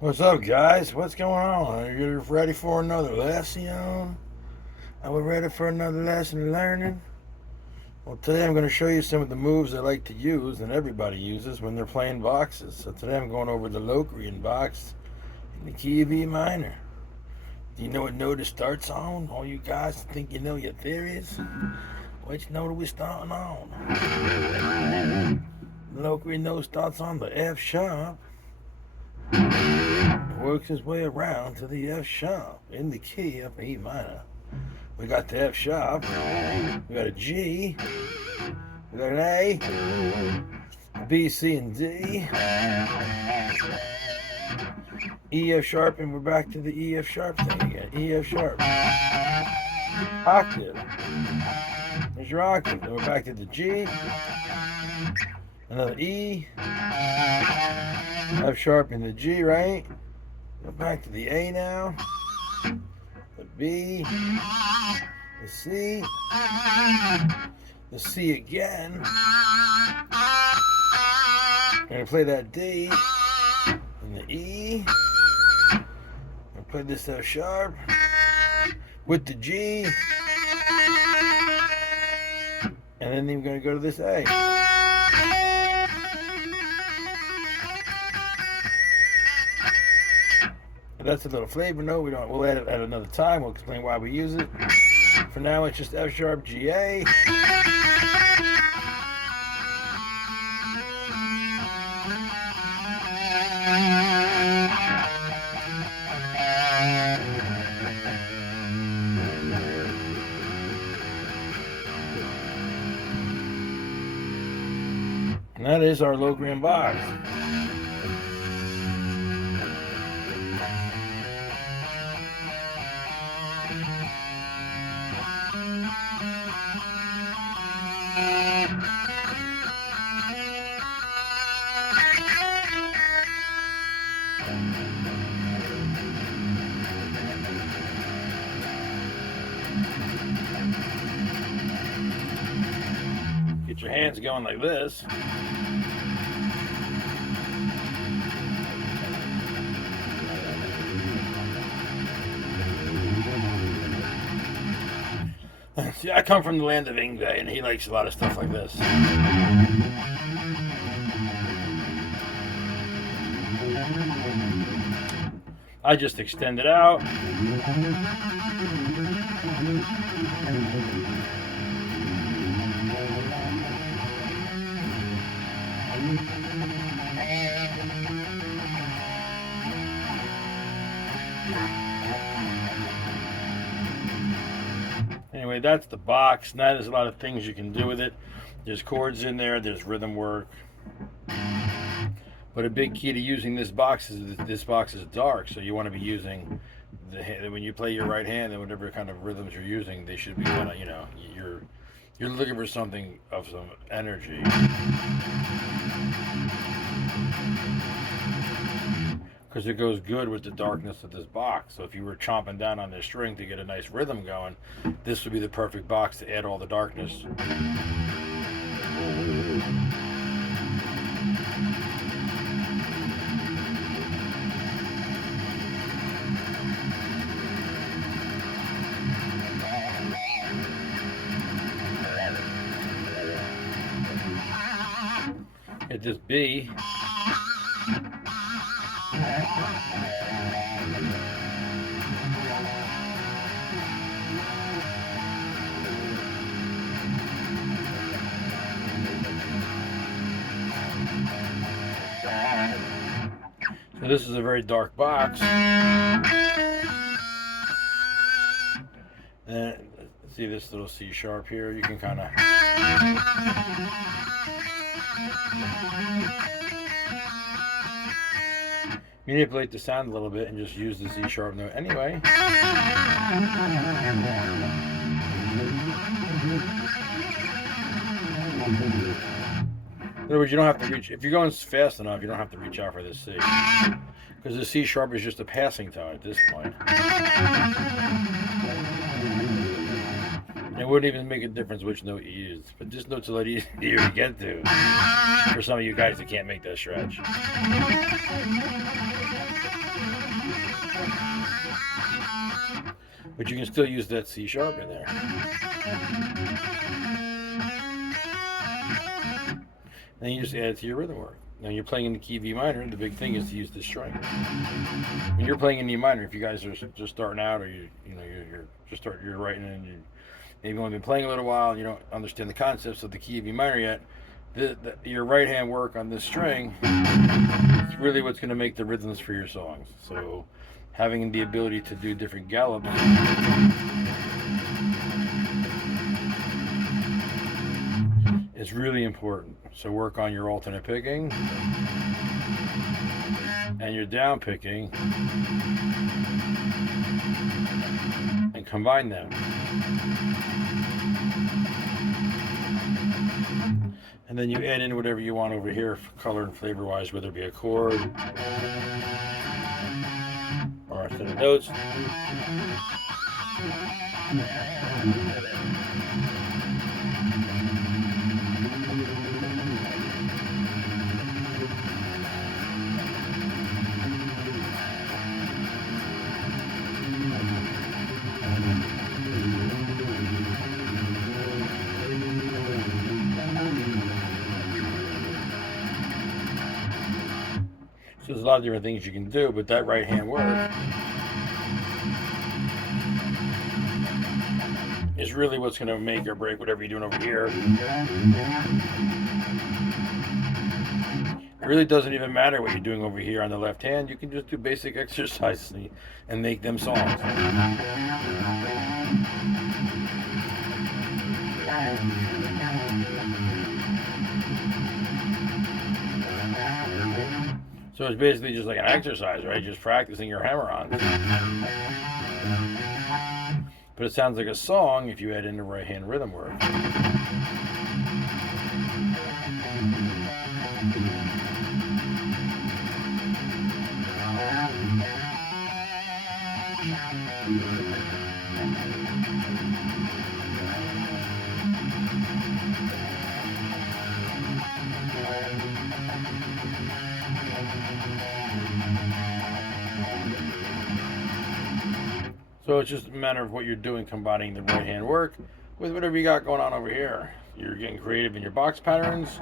What's up, guys? What's going on? Are you ready for another lesson? Are we ready for another lesson learning? Well, today I'm going to show you some of the moves I like to use and everybody uses when they're playing boxes. So today I'm going over the locrian box in the key of E minor. Do you know what note it starts on? All you guys think you know your theories? Which note are we starting on? The locrian note starts on the F sharp. Works his way around to the F sharp in the key of E minor. We got the F sharp, we got a G, we got an A, B, C, and D, E, F sharp, and we're back to the E, F sharp thing again. E, F sharp. Octave. There's your octave. Then we're back to the G, another E, F sharp, and the G, right? Go back to the A now, the B, the C again. I'm going to play that D and the E. I'm going to play this F sharp with the G. And then I'm going to go to this A. That's a little flavor note. We'll add it at another time. We'll explain why we use it. For now, it's just F sharp, G, A. And that is our locrian box. Get your hands going like this. See, I come from the land of Ingve, and he likes a lot of stuff like this. I just extend it out. Anyway, that's the box. Now there's a lot of things you can do with it. There's chords in there, there's rhythm work. But a big key to using this box is this box is dark, so you want to be using when you play your right hand and whatever kind of rhythms you're using, they should be kind of, you're looking for something of some energy. Because it goes good with the darkness of this box. So if you were chomping down on this string to get a nice rhythm going, this would be the perfect box to add all the darkness. Hit this B. So this is a very dark box. And see this little C sharp here? You can kind of Manipulate the sound a little bit and just use the C sharp note anyway. In other words, you don't have to reach, if you're going fast enough, you don't have to reach out for this C. Because the C sharp is just a passing tone at this point. It wouldn't even make a difference which note you use. But this note's a lot easier to get to for some of you guys that can't make that stretch. But you can still use that C sharp in there. Then you just add it to your rhythm work. Now you're playing in the key of E minor, the big thing is to use this string. When you're playing in E minor, if you guys are just starting out, or you're writing and maybe only been playing a little while and you don't understand the concepts of the key of E minor yet, your right hand work on this string is really what's going to make the rhythms for your songs. So having the ability to do different gallops is really important. So work on your alternate picking and your down picking and combine them. And then you add in whatever you want over here, color and flavor wise, whether it be a chord or a set of notes. So there's a lot of different things you can do, but that right hand work is really what's going to make or break whatever you're doing over here. It really doesn't even matter what you're doing over here on the left hand. You can just do basic exercises and make them songs. So it's basically just like an exercise, right? Just practicing your hammer-ons. But it sounds like a song if you add in the right-hand rhythm work. So it's just a matter of what you're doing, combining the right hand work with whatever you got going on over here. You're getting creative in your box patterns.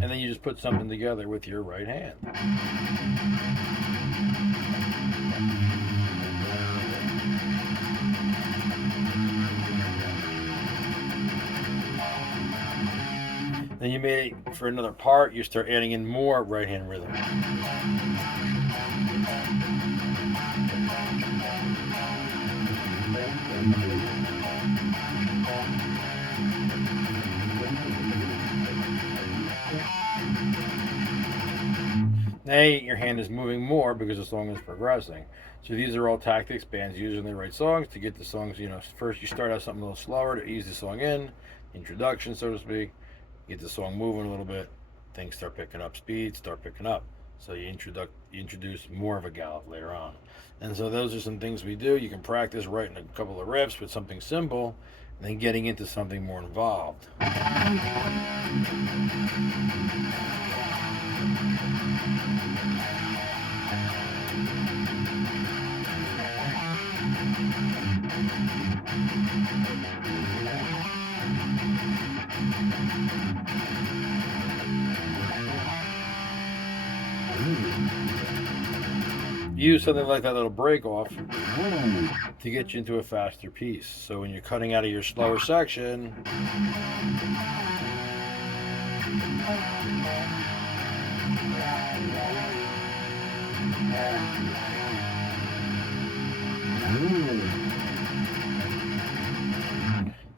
And then you just put something together with your right hand. Then you may, for another part, you start adding in more right-hand rhythm. Now your hand is moving more because the song is progressing. So these are all tactics bands use when they write songs to get the songs, first you start out something a little slower to ease the song in, introduction, so to speak. Get the song moving a little bit, things start picking up speed, start picking up. So you introduce more of a gallop later on. And so those are some things we do. You can practice writing a couple of riffs with something simple, and then getting into something more involved. Use something like that little break off to get you into a faster piece. So when you're cutting out of your slower section,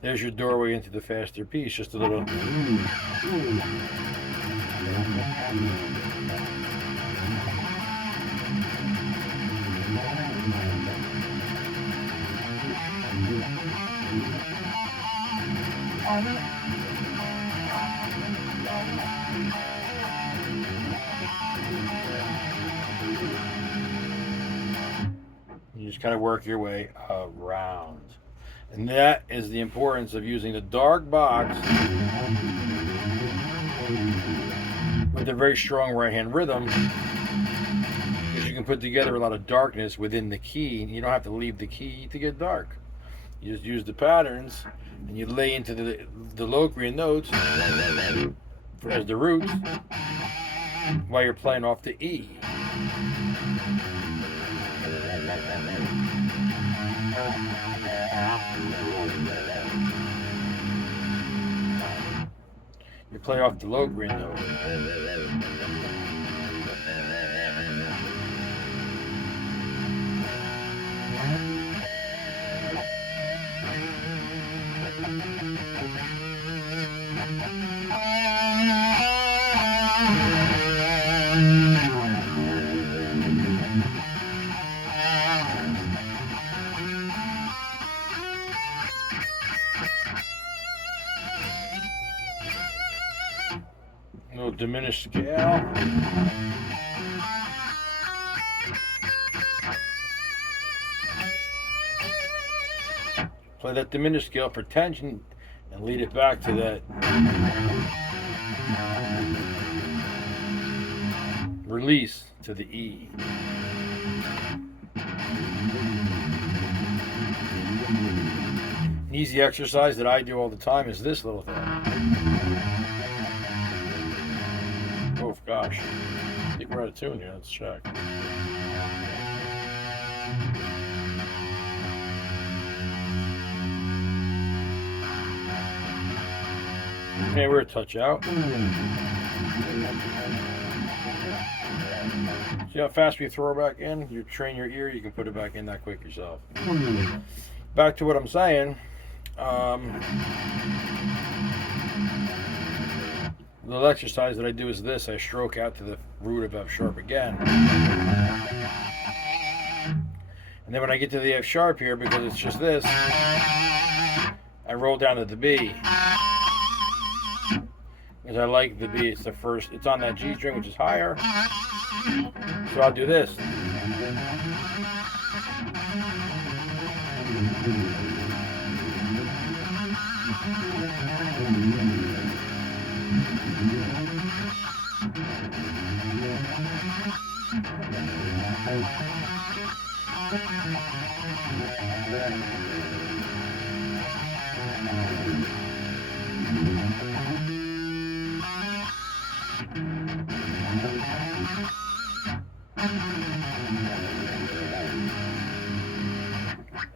There's your doorway into the faster piece, just a little. You just kind of work your way around. And that is the importance of using the dark box with a very strong right hand rhythm, because you can put together a lot of darkness within the key. You don't have to leave the key to get dark. You just use the patterns and you lay into the locrian notes as the roots while you're playing off the E. You play off the locrian note. A little diminished scale. Play that diminished scale for tension and lead it back to that release to the E. An easy exercise that I do all the time is this little thing. Oh gosh, I think we're out of tune here. Let's check. Okay, we're a touch out. See how fast we throw back in? You train your ear, you can put it back in that quick yourself. Back to what I'm saying. The little exercise that I do is this. I stroke out to the root of F sharp again. And then when I get to the F sharp here, because it's just this, I roll down to the B. Because I like the B. It's the first, it's on that G string, which is higher. So I'll do this.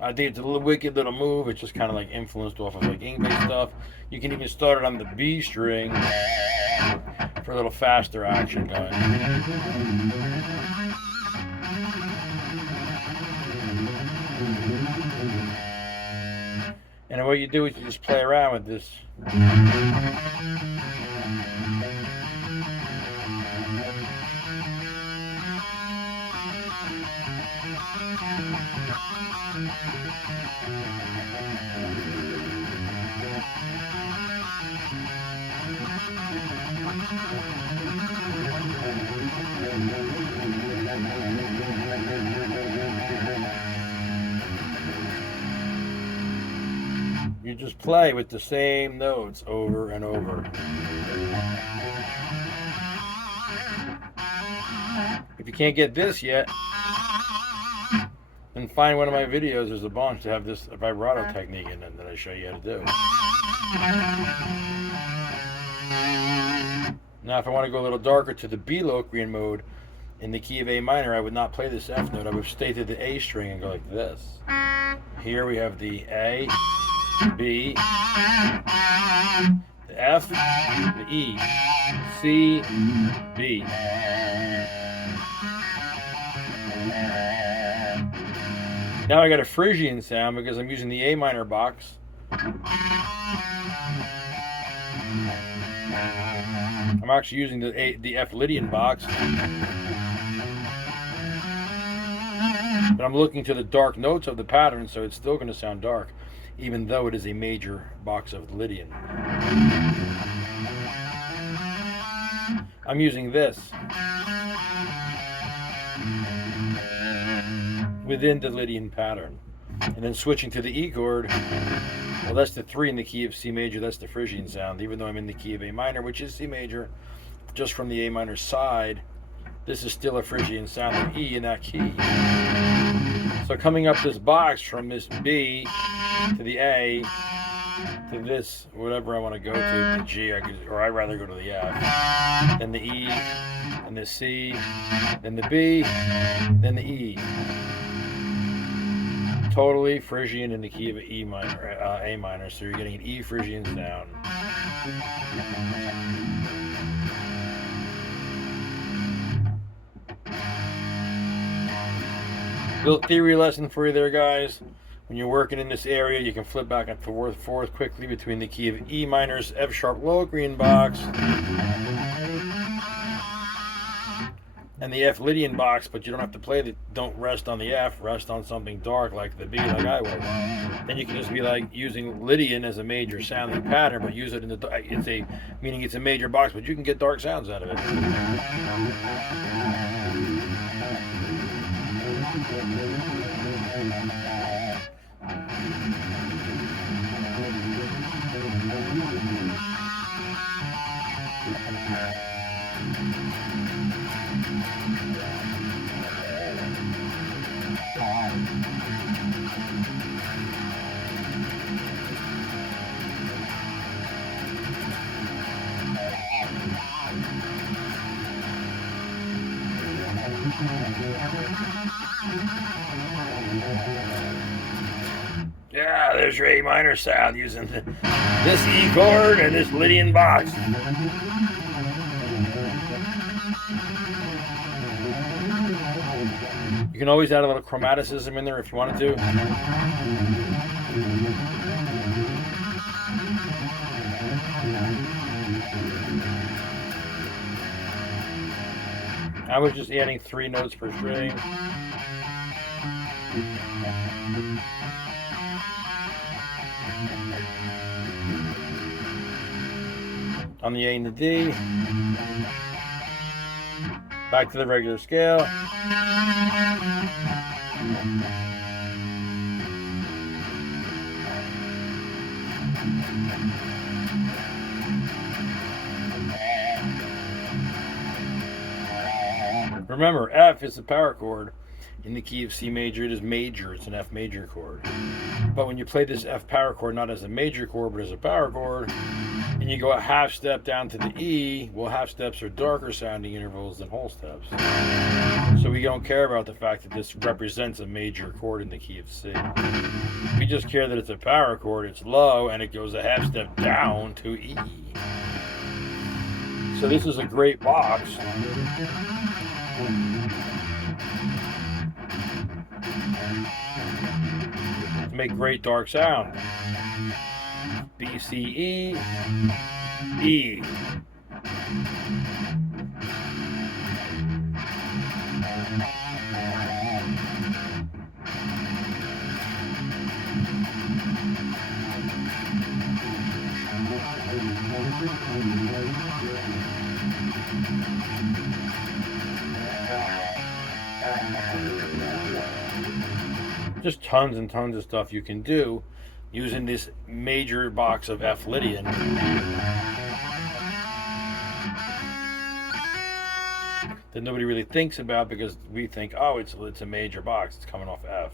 I think it's a little wicked little move. It's just kind of like influenced off of like English stuff. You can even start it on the B string for a little faster action going. And what you do is you just play around with this. You just play with the same notes over and over. If you can't get this yet, then find one of my videos. There's a bunch to have this vibrato technique in them that I show you how to do. Now if I want to go a little darker to the B locrian mode in the key of A minor, I would not play this F note. I would stay to the A string and go like this. Here we have the A, B, the F, the E, C, B. Now I got a Phrygian sound because I'm using the A minor box. I'm actually using the F Lydian box. But I'm looking to the dark notes of the pattern, so it's still going to sound dark, even though it is a major box of Lydian. I'm using this within the Lydian pattern. And then switching to the E chord, well, that's the 3 in the key of C major, that's the Phrygian sound, even though I'm in the key of A minor, which is C major, just from the A minor side, this is still a Phrygian sound of E in that key. So coming up this box from this B to the A to this, whatever I want to go to, the G, or I'd rather go to the F, then the E, then the C, then the B, then the E. Totally Phrygian in the key of A minor, so you're getting an E Phrygian sound. Little theory lesson for you there, guys. When you're working in this area, you can flip back and forth quickly between the key of E minor's F sharp locrian box and the F Lydian box, but you don't have to play the, don't rest on the F, rest on something dark like the B, like I would. Then you can just be like using Lydian as a major sounding pattern, but use it in the, meaning it's a major box, but you can get dark sounds out of it. Yeah, there's your A minor sound using this E chord and this Lydian box. You can always add a little chromaticism in there if you wanted to. I was just adding 3 notes per string. On the A and the D. Back to the regular scale. Remember, F is the power chord. In the key of C major, it is major. It's an F major chord. But when you play this F power chord not as a major chord, but as a power chord, and you go a half step down to the E, well, half steps are darker sounding intervals than whole steps. So we don't care about the fact that this represents a major chord in the key of C. We just care that it's a power chord, it's low, and it goes a half step down to E. So this is a great box. To make great dark sound. B, C, E, E. Just tons and tons of stuff you can do using this major box of F Lydian. That nobody really thinks about because we think, oh, it's a major box, it's coming off F.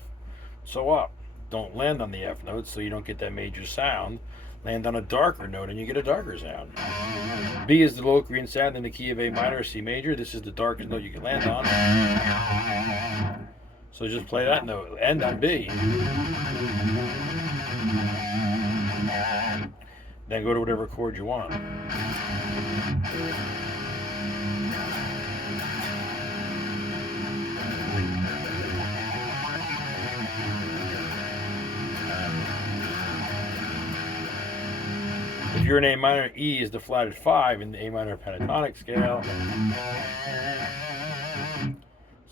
So what? Don't land on the F note so you don't get that major sound. Land on a darker note and you get a darker sound. B is the locrian sound in the key of A minor, C major. This is the darkest note you can land on. So just play that note, end on B. Then go to whatever chord you want. If you're in A minor, E is the flatted 5 in the A minor pentatonic scale.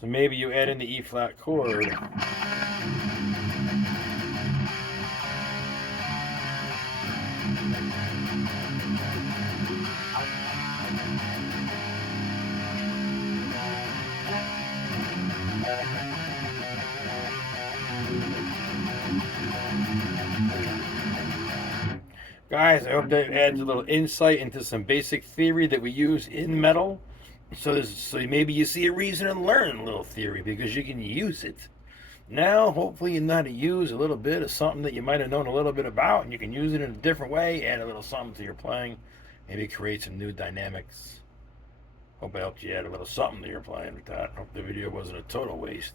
So maybe you add in the E flat chord. Guys, I hope that adds a little insight into some basic theory that we use in metal. So maybe you see a reason to learn a little theory because you can use it. Now, hopefully you know how to use a little bit of something that you might have known a little bit about, and you can use it in a different way, add a little something to your playing, maybe create some new dynamics. Hope I helped you add a little something to your playing with that. Hope the video wasn't a total waste.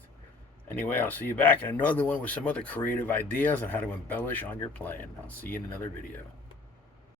Anyway, I'll see you back in another one with some other creative ideas on how to embellish on your playing. I'll see you in another video.